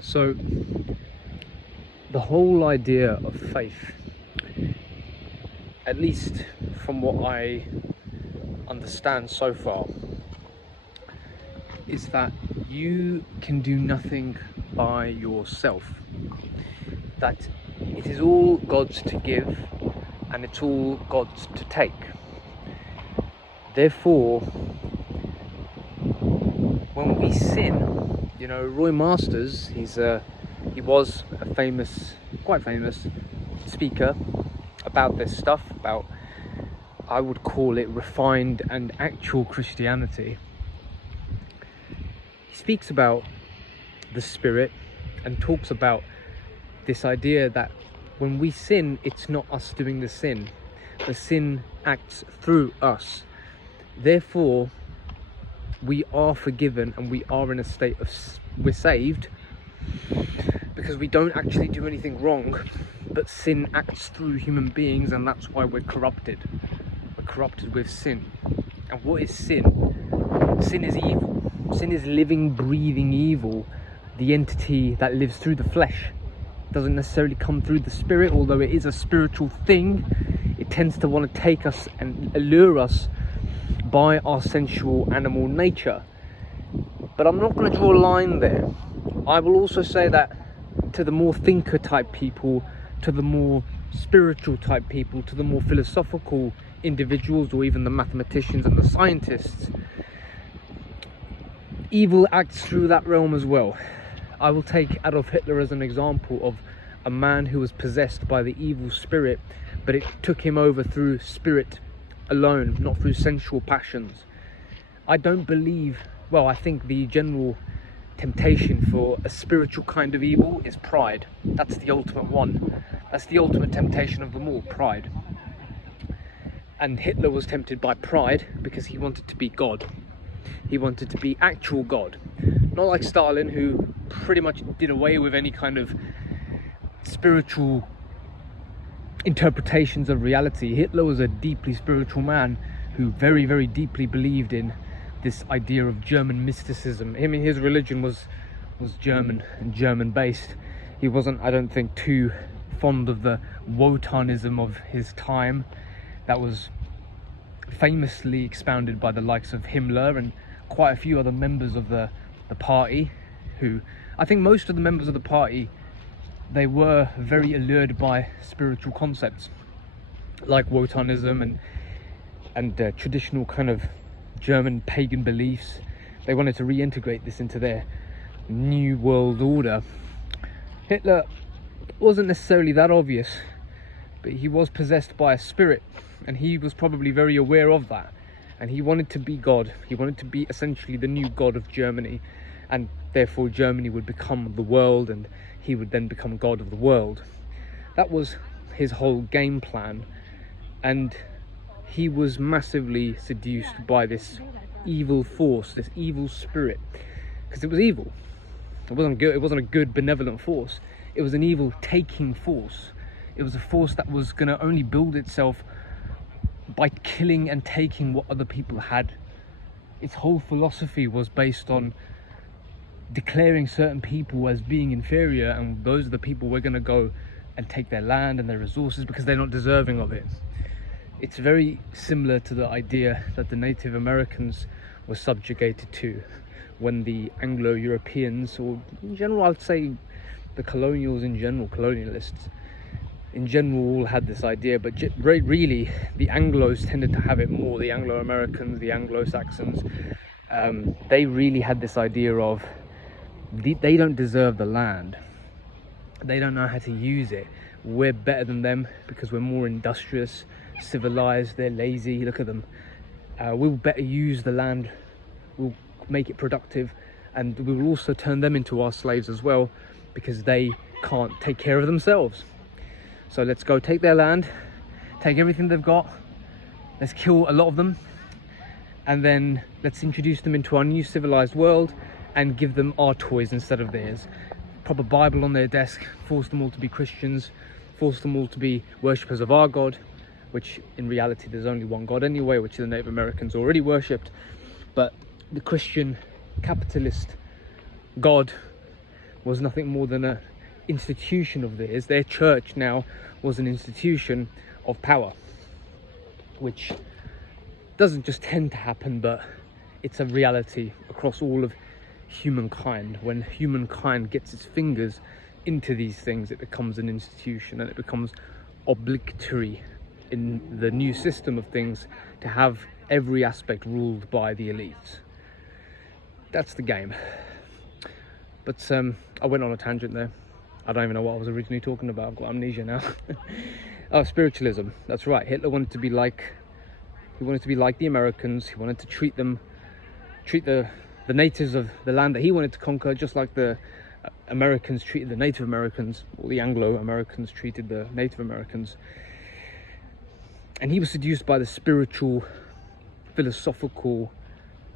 So, the whole idea of faith, at least from what I understand so far, is that you can do nothing by yourself. That it is all God's to give and it's all God's to take. Therefore, when we sin, Roy Masters, he was a quite famous speaker about this stuff, about, I would call it, refined and actual Christianity. He speaks about the Spirit and talks about this idea that when we sin, it's not us doing the sin. The sin acts through us. Therefore, we are forgiven and we are in a state of, we're saved because we don't actually do anything wrong, but sin acts through human beings, and that's why we're corrupted. We're corrupted with sin. And what is sin? Sin is evil. Sin is living, breathing evil, the entity that lives through the flesh. It doesn't necessarily come through the spirit, although it is a spiritual thing. It tends to want to take us and allure us by our sensual animal nature. But I'm not going to draw a line there. I will also say that to the more thinker type people, to the more spiritual type people, to the more philosophical individuals, or even the mathematicians and the scientists, evil acts through that realm as well. I will take Adolf Hitler as an example of a man who was possessed by the evil spirit, but it took him over through spirit alone, not through sensual passions. I don't believe, I think the general temptation for a spiritual kind of evil is pride. That's the ultimate one. That's the ultimate temptation of them all, pride. And Hitler was tempted by pride because he wanted to be God. He wanted to be actual God. Not like Stalin, who pretty much did away with any kind of spiritual interpretations of reality. Hitler was a deeply spiritual man who very, very deeply believed in this idea of German mysticism. His religion was German and German based. He wasn't, I don't think, too fond of the Wotanism of his time that was famously expounded by the likes of Himmler and quite a few other members of the party, who, I think most of the members of the party, they were very allured by spiritual concepts like Wotanism and traditional kind of German pagan beliefs. They wanted to reintegrate this into their new world order. Hitler wasn't necessarily that obvious, but he was possessed by a spirit, and he was probably very aware of that, and he wanted to be God. He wanted to be essentially the new God of Germany, and therefore Germany would become the world, and he would then become God of the world. That was his whole game plan, and he was massively seduced by this evil force, this evil spirit, because it was evil. It wasn't good. It wasn't a good, benevolent force. It was an evil taking force. It was a force that was going to only build itself by killing and taking what other people had. Its whole philosophy was based on declaring certain people as being inferior, and those are the people we're going to go and take their land and their resources because they're not deserving of it. It's very similar to the idea that the Native Americans were subjugated to when the Anglo-Europeans, or in general I'd say the colonials in general, colonialists in general, all had this idea, but really the Anglos tended to have it more. The Anglo-Americans, the Anglo-Saxons, they really had this idea of they don't deserve the land. They don't know how to use it. We're better than them because we're more industrious, civilized. They're lazy. Look at them. We'll better use the land. We'll make it productive, and we will also turn them into our slaves as well because they can't take care of themselves. So let's go take their land, take everything they've got, let's kill a lot of them, and then let's introduce them into our new civilized world and give them our toys instead of theirs. Pop a Bible on their desk, force them all to be Christians, force them all to be worshippers of our God, which in reality there's only one God anyway, which the Native Americans already worshipped. But the Christian capitalist God was nothing more than an institution of theirs. Their church now was an institution of power, which doesn't just tend to happen, but it's a reality across all of humankind. When humankind gets its fingers into these things, it becomes an institution, and it becomes obligatory in the new system of things to have every aspect ruled by the elites. That's the game. But I went on a tangent there. I don't even know what I was originally talking about. I've got amnesia now. Oh, spiritualism. That's right. Hitler wanted to be like the Americans. He wanted to treat the natives of the land that he wanted to conquer just like the Americans treated the Native Americans, or the Anglo-Americans treated the Native Americans. And he was seduced by the spiritual, philosophical,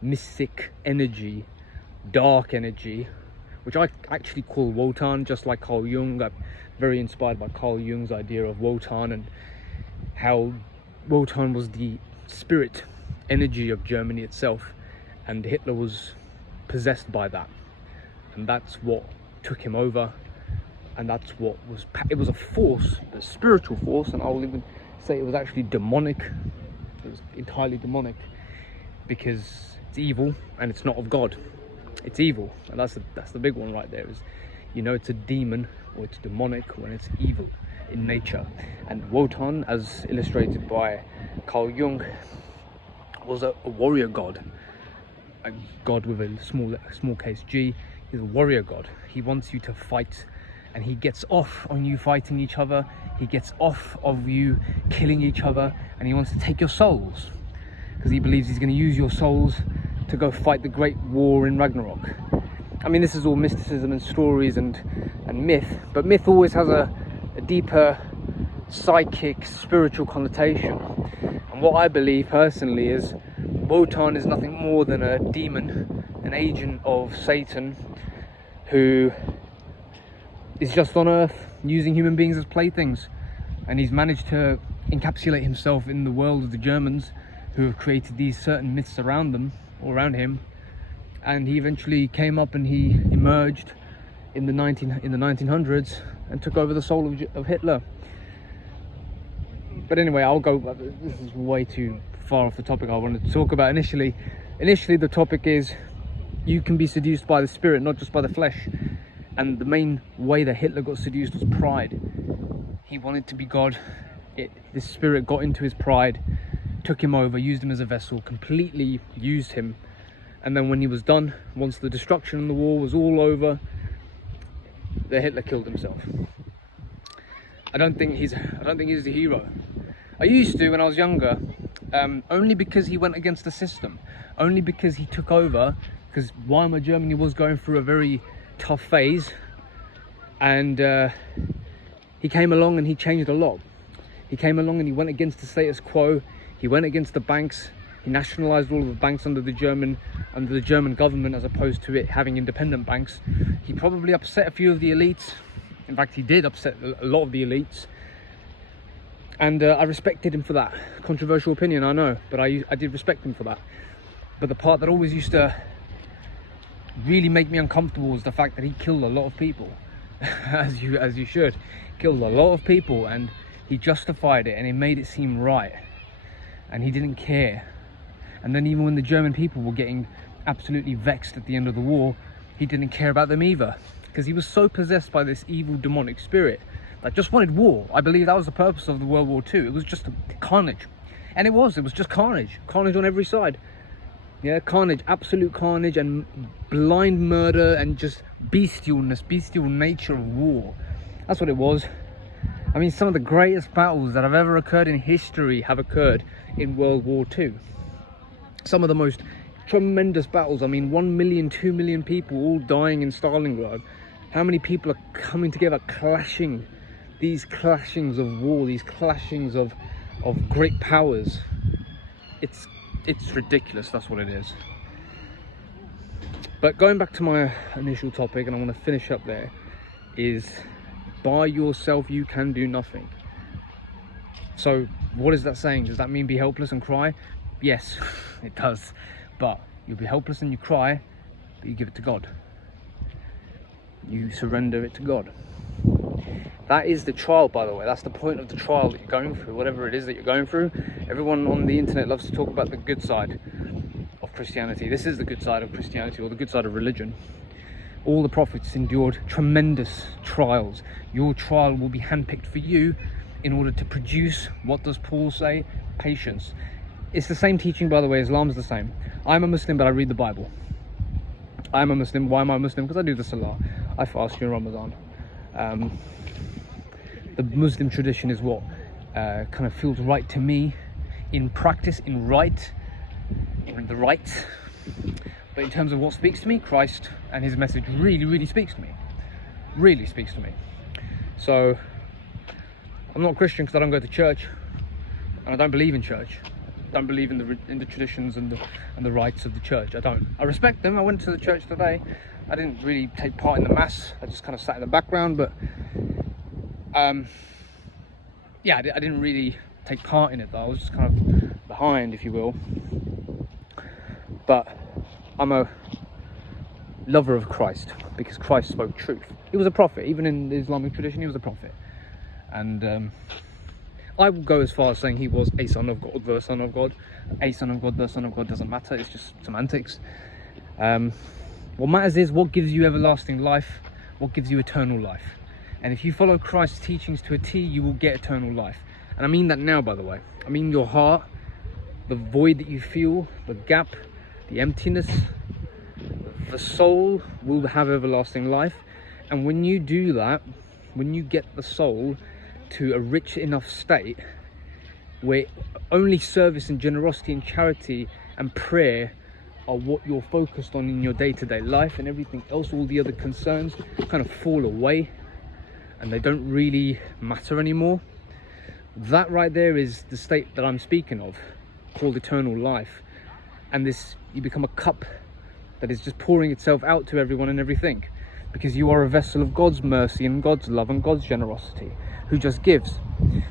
mystic energy, dark energy, which I actually call Wotan, just like Carl Jung. I'm very inspired by Carl Jung's idea of Wotan, and how Wotan was the spirit energy of Germany itself, and Hitler was possessed by that, and that's what took him over, and that's what was, it was a force, a spiritual force, and I will even say it was actually demonic. It was entirely demonic, because it's evil and it's not of God. It's evil, and that's the big one right there. Is, you know, it's a demon or it's demonic when it's evil in nature. And Wotan, as illustrated by Carl Jung, was a warrior god, a god with a small case G. He's a warrior god. He wants you to fight, and he gets off on you fighting each other. He gets off of you killing each other, and he wants to take your souls, because he believes he's going to use your souls to go fight the great war in Ragnarok. I mean, this is all mysticism and stories and myth, but myth always has a deeper psychic, spiritual connotation. And what I believe personally is Wotan is nothing more than a demon, an agent of Satan, who is just on Earth using human beings as playthings. And he's managed to encapsulate himself in the world of the Germans, who have created these certain myths around them, or around him. And he eventually came up and he emerged in the 1900s and took over the soul of Hitler. But anyway, this is way too far off the topic I wanted to talk about initially. Initially, the topic is you can be seduced by the spirit, not just by the flesh. And the main way that Hitler got seduced was pride. He wanted to be God. The spirit got into his pride, took him over, used him as a vessel, completely used him. And then when he was done, once the destruction and the war was all over, the Hitler killed himself. I don't think he's a hero. I used to when I was younger, only because he went against the system, only because he took over, because Weimar Germany was going through a very tough phase, and he came along and he changed a lot. He came along and he went against the status quo. He went against the banks. He nationalized all of the banks under the German government, as opposed to it having independent banks. He probably upset a few of the elites. In fact, he did upset a lot of the elites. And I respected him for that. Controversial opinion, I know, but I did respect him for that. But the part that always used to really make me uncomfortable was the fact that he killed a lot of people, as you should. Killed a lot of people, and he justified it, and he made it seem right, and he didn't care. And then even when the German people were getting absolutely vexed at the end of the war, he didn't care about them either, because he was so possessed by this evil demonic spirit that just wanted war. I believe that was the purpose of the World War II. It was just carnage, and it was just carnage on every side. Yeah, carnage, absolute carnage, and blind murder, and just bestial nature of war. That's what it was. I mean, some of the greatest battles that have ever occurred in history have occurred in World War II. Some of the most tremendous battles. I mean, 1 million, 2 million people all dying in Stalingrad. How many people are coming together, clashing? These clashings of war, these clashings of great powers. It's ridiculous, that's what it is. But going back to my initial topic, and I want to finish up there, is by yourself you can do nothing. So what is that saying? Does that mean be helpless and cry? Yes, it does. But you'll be helpless and you cry, but you give it to God. you surrender it to God. That is the trial, by the way. That's the point of the trial that you're going through, whatever it is that you're going through. Everyone on the internet loves to talk about the good side of Christianity. This is the good side of Christianity, or the good side of religion. All the prophets endured tremendous trials. Your trial will be handpicked for you in order to produce, what does Paul say? Patience. It's the same teaching, by the way. Islam's the same. I'm a Muslim, but I read the Bible. I'm a Muslim. Why am I a Muslim? Because I do the Salah. I fast during Ramadan. The Muslim tradition is what kind of feels right to me in practice, in the right. But in terms of what speaks to me, Christ and his message really speaks to me. Really speaks to me. So I'm not a Christian because I don't go to church, and I don't believe in church. I don't believe in the traditions and the rites of the church. I don't. I respect them. I went to the church today. I didn't really take part in the mass. I just kind of sat in the background, but yeah, I didn't really take part in it though. I was just kind of behind, if you will. But I'm a lover of Christ because Christ spoke truth. He was a prophet. Even in the Islamic tradition, he was a prophet. And I would go as far as saying he was a son of God, the son of God. A son of God, the son of God doesn't matter. It's just semantics. What matters is what gives you everlasting life, what gives you eternal life. And if you follow Christ's teachings to a T, you will get eternal life. And I mean that now, by the way. I mean your heart, the void that you feel, the gap, the emptiness, the soul will have everlasting life. And when you do that, when you get the soul to a rich enough state where only service and generosity and charity and prayer are what you're focused on in your day-to-day life, and everything else, all the other concerns kind of fall away and they don't really matter anymore. That right there is the state that I'm speaking of, called eternal life. And this, you become a cup that is just pouring itself out to everyone and everything, because you are a vessel of God's mercy and God's love and God's generosity, who just gives.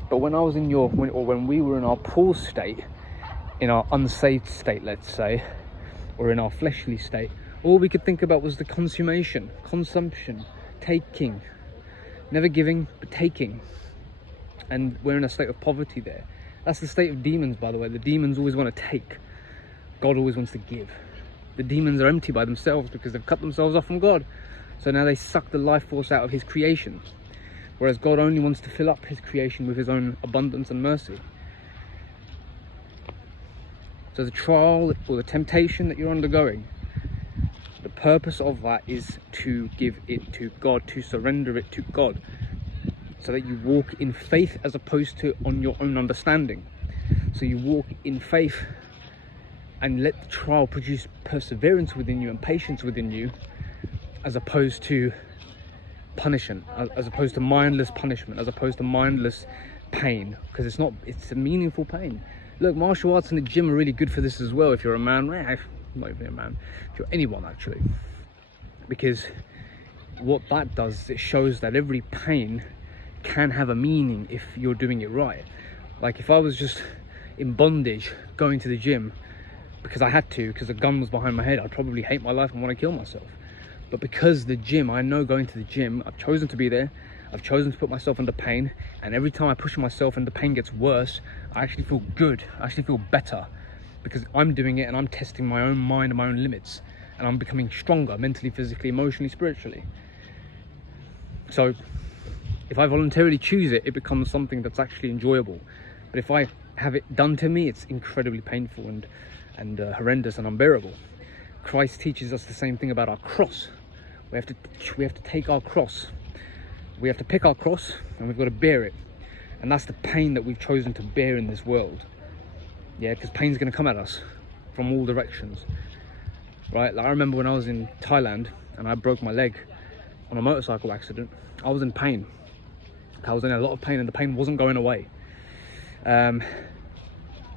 But when I was in when we were in our poor state, in our unsaved state, let's say, or in our fleshly state, all we could think about was the consumption, taking, never giving but taking. And we're in a state of poverty there. That's the state of demons, by the way. The demons always want to take. God always wants to give. The demons are empty by themselves because they've cut themselves off from God. So now they suck the life force out of his creation. Whereas God only wants to fill up his creation with his own abundance and mercy. So the trial or the temptation that you're undergoing, the purpose of that is to give it to God, to surrender it to God, so that you walk in faith as opposed to on your own understanding. So you walk in faith and let the trial produce perseverance within you and patience within you, as opposed to punishment, as opposed to mindless punishment, as opposed to mindless pain, because it's a meaningful pain. Look, martial arts in the gym are really good for this as well. If you're a man, not even a man, if you're anyone actually, because what that does is it shows that every pain can have a meaning if you're doing it right. Like if I was just in bondage going to the gym because I had to, because a gun was behind my head, I'd probably hate my life and want to kill myself. But because the gym, I know going to the gym, I've chosen to be there, I've chosen to put myself under pain, and every time I push myself and the pain gets worse, I actually feel good, I actually feel better, because I'm doing it and I'm testing my own mind and my own limits, and I'm becoming stronger mentally, physically, emotionally, spiritually. So if I voluntarily choose it, it becomes something that's actually enjoyable. But if I have it done to me, it's incredibly painful and horrendous and unbearable. Christ teaches us the same thing about our cross. We have to take our cross. We have to pick our cross and we've got to bear it. And that's the pain that we've chosen to bear in this world. Yeah, because pain's going to come at us from all directions. Right? Like I remember when I was in Thailand and I broke my leg on a motorcycle accident. I was in pain. I was in a lot of pain and the pain wasn't going away. You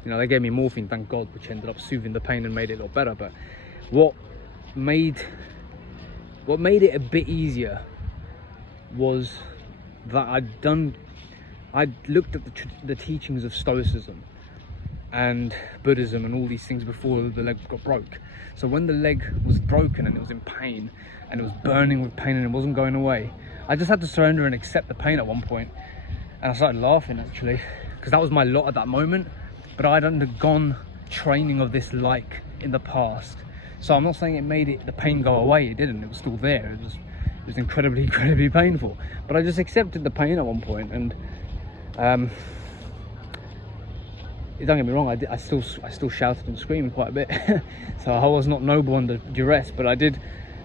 know, they gave me morphine, thank God, which ended up soothing the pain and made it a lot better. But what made it a bit easier was that I'd looked at the teachings of Stoicism, and Buddhism and all these things before the leg got broke. So when the leg was broken and it was in pain and it was burning with pain and it wasn't going away, I just had to surrender and accept the pain at one point. And I started laughing, actually, because that was my lot at that moment. But I'd undergone training of this like in the past, so I'm not saying it made the pain go away. It didn't. It was still there. It was incredibly painful, but I just accepted the pain at one point. And don't get me wrong, I still shouted and screamed quite a bit. So I was not noble under duress, but I did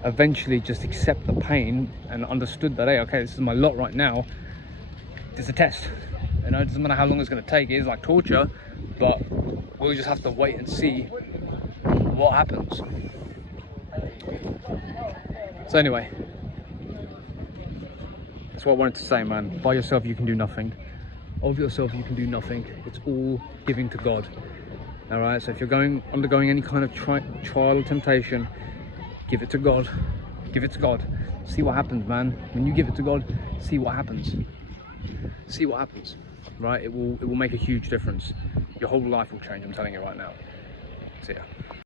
eventually just accept the pain and understood that, hey, okay, this is my lot right now. It's a test, you know. It doesn't matter how long it's going to take. It is like torture, but we'll just have to wait and see what happens. So anyway, that's what I wanted to say, man. By yourself you can do nothing. Of yourself you can do nothing. It's all giving to God. All right, so if you're undergoing any kind of trial or temptation, give it to God. Give it to God. See what happens, man. When you give it to God, see what happens. See what happens, right? It will make a huge difference. Your whole life will change, I'm telling you right now. See ya.